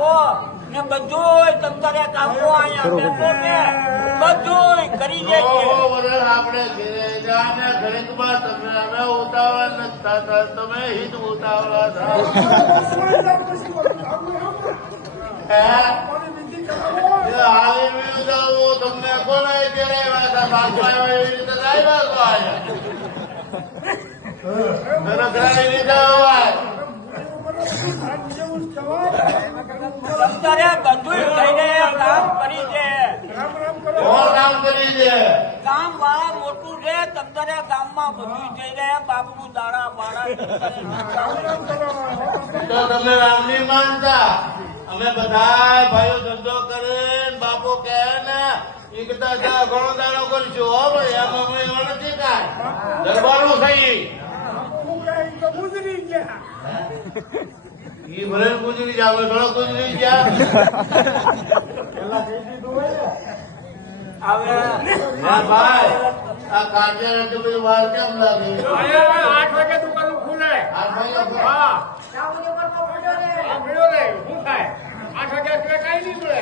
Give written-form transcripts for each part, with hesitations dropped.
આપો ને બધું તમતારે કામો અહીંયા બેઠો ને બધું કરી દેજે. આપણે ઘરે જાને ઘડીકમાં તમે અમે ઉતાવળ નથી થતા, તમે હિત ઉતાવળા થાવ. હાલી મેં જાઉં તમને કોને ચડાવ્યા હતા? બાપા એવી રીતે લાવ્યા છો અહીંયા ઘરે લીધા હોય તમતારે બધું લઈને કામ કરી દે. કામ કરી દે. ગામ વાળા મોટું છે. તમતારે ગામમાં બધું જઈને બાપનું દાડા બાળા તો તમે રામની માનતા? અમે બધા ભાઈઓ ધંધો કરે બાપુ કહે ને એ કહેતા ઘણો દાડો કરીશું. હો ભાઈ એમ અમે એવા નથી કાંઈ દરબારનું થઈ એ ભલે ગુજરી જાય, અમે થોડો ગુજરી ગયા. હવે ભાઈ આ કાઢ્યા એટલું બધું વાર કેમ લાગે? 8 વાગે દુકાન ખુલે. 8 વાગે? હા મળ્યો રે શું થાય? 8 વાગ્યા સિવાય કઈ નહીં મળે.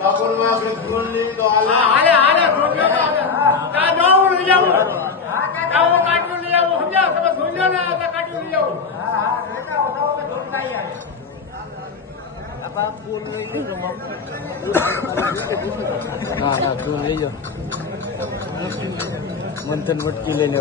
બાપુનું આપણે ફોન લઈ તો હાલે હાલે ત્યાં જાઉં લઈ જાઉં, ત્યાં હું કાઢ્યું લઈ આવું. સમજાવ તમે સમજો ને કાઢ્યું લઈ આવું. ના તું લઈ જાઓ મંથન મટકી લઈને